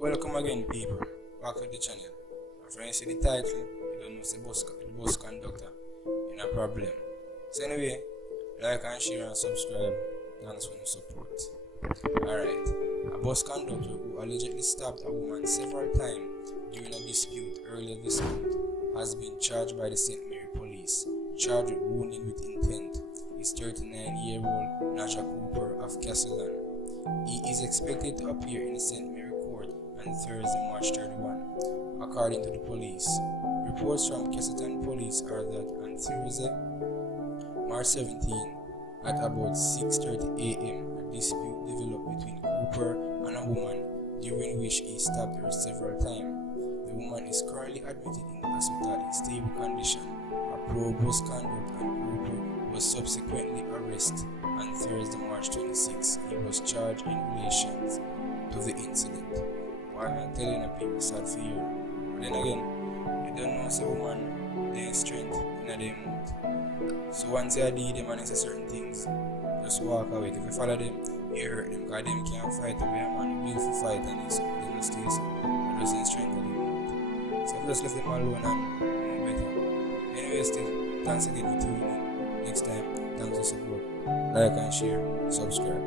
Welcome again, people, back to the channel. If you see the title, you don't know the bus conductor in a problem. So anyway, like and share and subscribe. Thanks for the support. Alright, a bus conductor who allegedly stabbed a woman several times during a dispute earlier this month has been charged by the St. Mary police. Charged with wounding with intent is 39-year-old Naja Cooper of Castleton. He is expected to appear in the St. Mary court on Thursday, March 31, according to the police. Reports from Castleton police are that on Thursday, March 17, at about 6:30 a.m., a dispute developed between Cooper and a woman, during which he stabbed her several times. The woman is currently admitted in the hospital in stable condition. A probe was conducted and Cooper was subsequently arrested on Thursday, March 26. He was charged in relation to the incident. Why am I telling a people sad for you? But then again, you don't know a woman, they have strength in their mouth. So once you do them and say certain things, just walk away. If you follow them, you hurt them, because them can't fight away. A man built for fight and they don't stay so. They just in strength in their mouth. So if you just leave them alone and know better. Anyway, still, thanks again for tuning in. Next time, thanks for support. Like and share, subscribe.